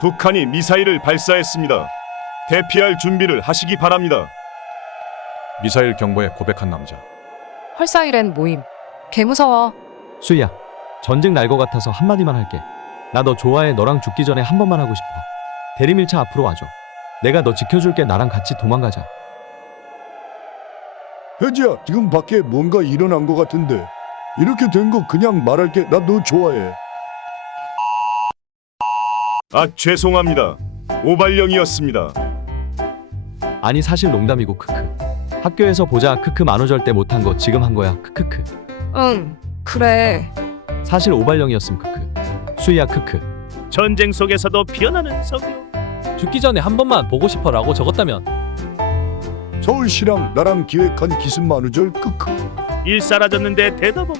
북한이 미사일을 발사했습니다. 대피할 준비를 하시기 바랍니다. 미사일 경보에 고백한 남자. 헐사이렌 모임. 개 무서워. 수희야, 전쟁 날 것 같아서 한마디만 할게. 나 너 좋아해. 너랑 죽기 전에 한 번만 하고 싶어. 대리밀차 앞으로 와줘. 내가 너 지켜줄게. 나랑 같이 도망가자. 혜지야, 지금 밖에 뭔가 일어난 것 같은데. 이렇게 된 거 그냥 말할게. 나 너 좋아해. 아, 죄송합니다. 오발령이었습니다. 아니 사실 농담이고 크크. 학교에서 보자 크크 만우절 때 못한 거 지금 한 거야 크크크. 응. 그래. 사실 오발령이었음 크크. 수희야 크크. 전쟁 속에서도 피어나는 석유. 죽기 전에 한 번만 보고 싶어라고 적었다면 서울시랑 나랑 기획한 기습 만우절 크크. 일 사라졌는데 대답 없.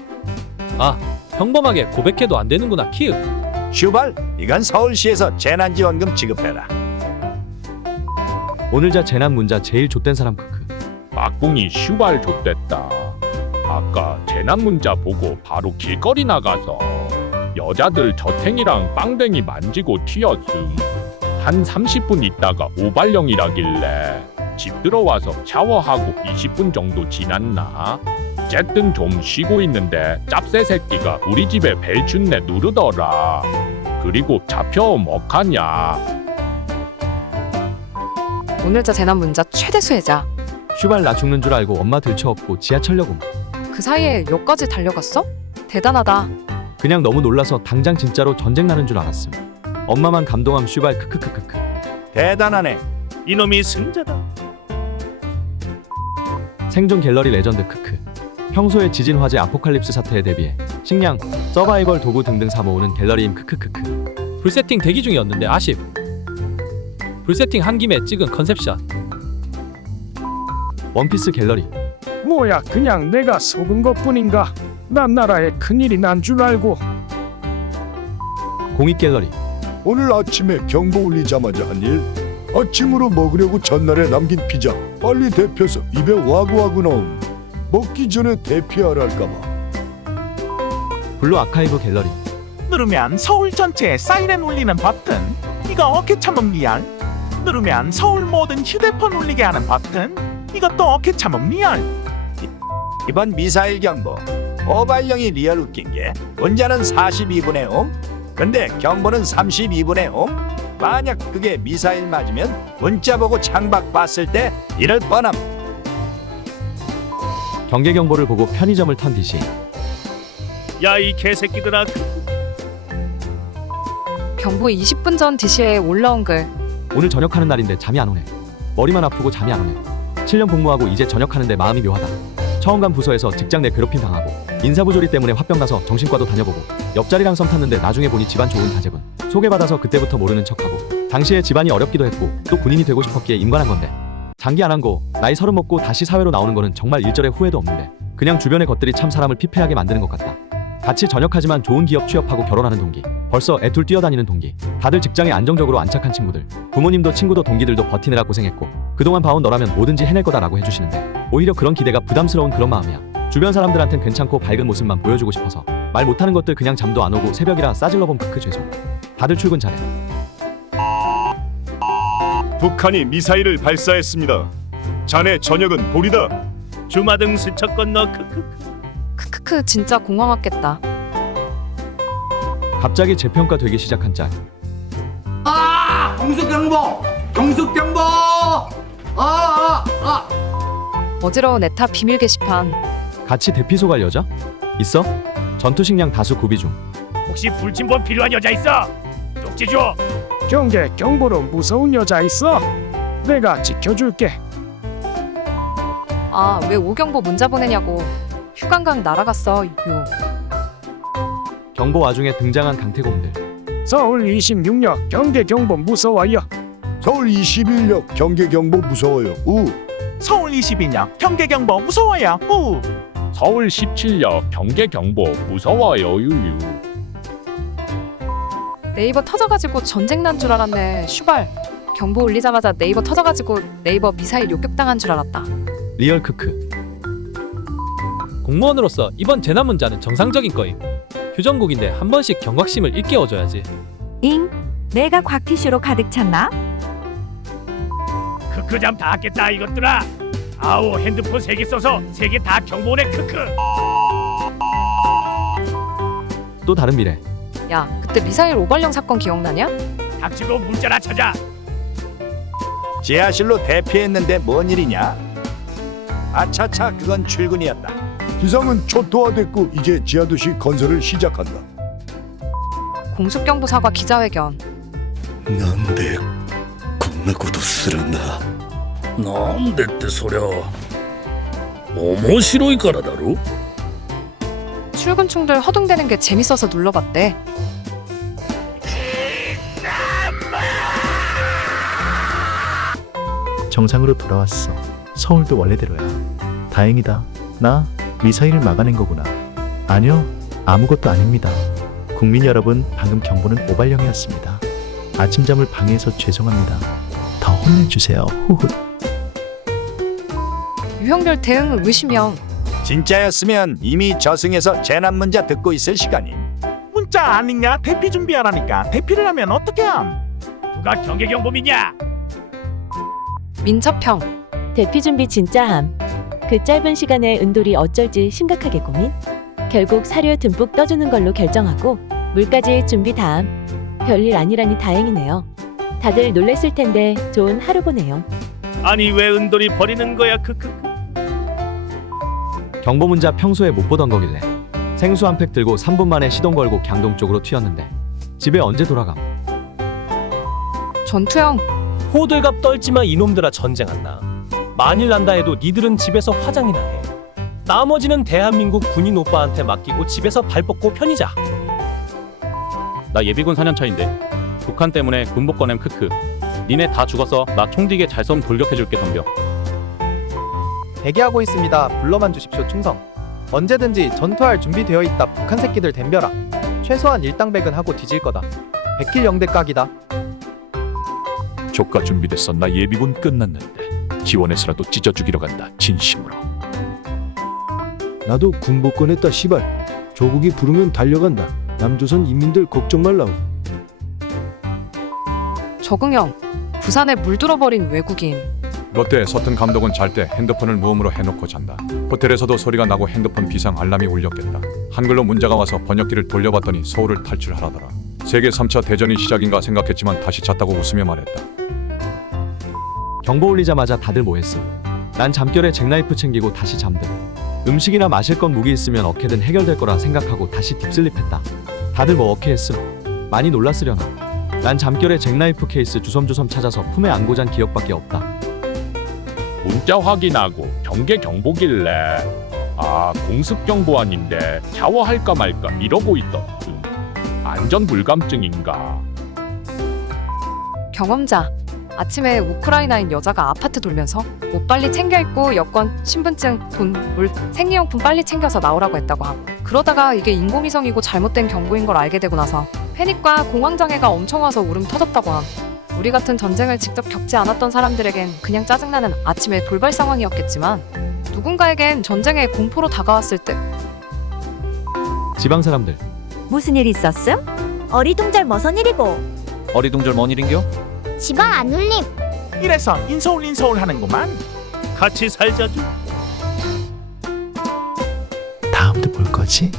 아 평범하게 고백해도 안 되는구나 키읔 슈발, 이건 서울시에서 재난지원금 지급해라. 오늘 자 재난 문자 제일 좆된 사람 크크. 막붕이 슈발 좆됐다. 아까 재난 문자 보고 바로 길거리 나가서 여자들 저탱이랑 빵댕이 만지고 튀었음. 한 30분 있다가 오발령이라길래 집 들어와서 샤워하고 20분 정도 지났나? 어쨌든 좀 쉬고 있는데 짭새 새끼가 우리 집에 벨춘내 누르더라. 그리고 잡혀옴 어카냐? 오늘 자 재난 문자 최대 수혜자. 슈발 나 죽는 줄 알고 엄마 들쳐업고 지하철역 옴. 그 사이에 역까지 달려갔어? 대단하다. 그냥 너무 놀라서 당장 진짜로 전쟁 나는 줄 알았음. 엄마만 감동함 슈발 크크크크크. 대단하네. 이놈이 승자다. 생존 갤러리 레전드 크크. 평소에 지진 화재 아포칼립스 사태에 대비해 식량, 서바이벌 도구 등등 사 모으는 갤러리임 크크크크. 풀세팅 대기 중이었는데 아쉽 풀세팅 한 김에 찍은 컨셉샷 원피스 갤러리. 뭐야 그냥 내가 속은 것뿐인가 난 나라에 큰일이 난 줄 알고 공익 갤러리. 오늘 아침에 경보 울리자마자 한 일. 아침으로 먹으려고 전날에 남긴 피자 빨리 데펴서 입에 와구와구 넣음. 먹기 전에 대피하랄까봐. 블루 아카이브 갤러리. 누르면 서울 전체에 사이렌 울리는 버튼 이거 어깨 참음 리얼 누르면 서울 모든 휴대폰 울리게 하는 버튼 이것도 어깨 참음 리얼 이번 미사일 경보. 오발령이 리얼 웃긴 게 문자는 42분의 5, 근데 경보는 32분의 5. 만약 그게 미사일 맞으면 문자 보고 창밖 봤을 때 이럴 뻔함. 경계 경보를 보고 편의점을 턴 DC. 야 이 개새끼들아. 경보 20분 전 DC에 올라온 글. 오늘 전역하는 날인데 잠이 안 오네. 머리만 아프고 잠이 안 오네. 7년 복무하고 이제 전역하는데 마음이 묘하다. 처음 간 부서에서 직장 내 괴롭힘 당하고 인사부조리 때문에 화병 나서 정신과도 다녀보고 옆자리랑 썸 탔는데 나중에 보니 집안 좋은 자제분 소개받아서 그때부터 모르는 척하고 당시에 집안이 어렵기도 했고 또 군인이 되고 싶었기에 임관한 건데 장기 안 한 거 나이 서른 먹고 다시 사회로 나오는 거는 정말 일절의 후회도 없는데 그냥 주변의 것들이 참 사람을 피폐하게 만드는 것 같다. 같이 전역하지만 좋은 기업 취업하고 결혼하는 동기 벌써 애둘 뛰어다니는 동기 다들 직장에 안정적으로 안착한 친구들 부모님도 친구도 동기들도 버티느라 고생했고 그동안 봐온 너라면 뭐든지 해낼 거다라고 해주시는데 오히려 그런 기대가 부담스러운 그런 마음이야 주변 사람들한텐 괜찮고 밝은 모습만 보여주고 싶어서 말 못하는 것들 그냥 잠도 안 오고 새벽이라 싸질러 본 크크 죄송 다들 출근 잘해 북한이 미사일을 발사했습니다. 자네 저녁은 보리다. 주마등 스쳐 건너 크크크. 크크크 진짜 공황했겠다. 갑자기 재평가 되기 시작한 짤 아! 경숙 경보! 경숙 경보! 아! 아! 아! 어지러운 에타 비밀 게시판. 같이 대피소 갈 여자? 있어? 전투식량 다수 구비 중 혹시 불침범 필요한 여자 있어? 줘. 경계 경보로 무서운 여자 있어 내가 지켜줄게 아 왜 오경보 문자 보내냐고. 휴관광 날아갔어. 유. 경보 와중에 등장한 강태공들 서울 26역 경계 경보 무서워요 서울 21역 경계 경보 무서워요. 우. 서울 22년 경계 경보 무서워요 우 서울 17역 경계 경보 무서워요 유유. 네이버 터져가지고 전쟁 난 줄 알았네. 슈발. 경보 울리자마자 네이버 터져가지고 네이버 미사일 욕격당한 줄 알았다. 리얼 크크 공무원으로서 이번 재난 문자는 정상적인 거임 휴전국인데 한 번씩 경각심을 일깨워줘야지. 잉? 내가 곽티슈로 가득 찼나? 크크 잠다 깼다 이것들아. 아우 핸드폰 세 개 써서 세 개 다 경보네 크크. 또 다른 미래. 야 그때 미사일 오발령 사건 기억나냐? 닥치고 문자나 찾아. 지하실로 대피했는데 뭔 일이냐? 아차차 그건 출근이었다. 기상은 초토화됐고 이제 지하도시 건설을 시작한다. 공습경보 사과 기자회견 なんでこんなことするんだなんでってそりゃ面白いからだろ 출근충들 허둥대는 게 재밌어서 눌러봤대 정상으로 돌아왔어. 서울도 원래대로야. 다행이다. 나 미사일을 막아낸 거구나. 아니요, 아무것도 아닙니다. 국민 여러분, 방금 경보는 오발령이었습니다. 아침잠을 방해해서 죄송합니다. 더 혼내주세요. 유형별 대응 의심형 진짜였으면 이미 저승에서 재난 문자 듣고 있을 시간이. 문자 아니냐? 대피 준비하라니까. 대피를 하면 어떻게 함? 누가 경계 경보민이야? 민첩형 대피 준비 진짜 함. 그 짧은 시간에 은돌이 어쩔지 심각하게 고민. 결국 사료 듬뿍 떠주는 걸로 결정하고 물까지 준비 다함. 별일 아니라니 다행이네요. 다들 놀랬을 텐데 좋은 하루 보내요. 아니 왜 은돌이 버리는 거야 크크. 경보 문자 평소에 못 보던 거길래 생수 한 팩 들고 3분 만에 시동 걸고 강동 쪽으로 튀었는데 집에 언제 돌아감? 전투형 호들갑 떨지마 이놈들아 전쟁한다. 만일 난다 해도 니들은 집에서 화장이나 해. 나머지는 대한민국 군인 오빠한테 맡기고 집에서 발 뻗고 편히자. 나 예비군 4년 차인데 북한 때문에 군복 꺼냄 크크. 니네 다 죽었어. 나 총디게 잘쏜 돌격해줄게 덤벼. 대기하고 있습니다. 불러만 주십시오, 충성. 언제든지 전투할 준비되어 있다. 북한 새끼들 덤벼라. 최소한 일당백은 하고 뒤질 거다. 백킬 영대 각이다. 조카 준비됐어. 나 예비군 끝났는데 지원해서라도 찢어 죽이러 간다. 진심으로. 나도 군복 꺼냈다 시발. 조국이 부르면 달려간다. 남조선 인민들 걱정 말라우. 적응형 부산에 물들어버린 외국인 롯데 서튼 감독은 잘 때 핸드폰을 무음으로 해놓고 잔다. 호텔에서도 소리가 나고 핸드폰 비상 알람이 울렸겠다. 한글로 문자가 와서 번역기를 돌려봤더니 서울을 탈출하라더라. 세계 3차 대전이 시작인가 생각했지만 다시 잤다고 웃으며 말했다. 경보 울리자마자 다들 뭐했음? 난 잠결에 잭나이프 챙기고 다시 잠든. 음식이나 마실 건 무기 있으면 어케든 해결될 거라 생각하고 다시 딥슬립했다. 다들 뭐 어케 했음? 많이 놀랐으려나. 난 잠결에 잭나이프 케이스 주섬주섬 찾아서 품에 안고 잔 기억밖에 없다. 문자 확인하고 경계 경보길래 아 공습 경보 아닌데 샤워할까 말까 이러고 있던 중 안전 불감증인가 경험자 아침에 우크라이나인 여자가 아파트 돌면서 옷 빨리 챙겨 입고 여권, 신분증, 돈, 물, 생리용품 빨리 챙겨서 나오라고 했다고 함. 그러다가 이게 인공위성이고 잘못된 경보인 걸 알게 되고 나서 패닉과 공황장애가 엄청 와서 울음 터졌다고 함. 우리 같은 전쟁을 직접 겪지 않았던 사람들에겐 그냥 짜증나는 아침의 돌발 상황이었겠지만 누군가에겐 전쟁의 공포로 다가왔을 때 지방 사람들 무슨 일 있었음? 어리둥절 머선 일이고. 어리둥절 뭔 일인겨? 집안 안 울림. 이래서 인서울 인서울 하는구만. 같이 살자주. 다음도 볼 거지?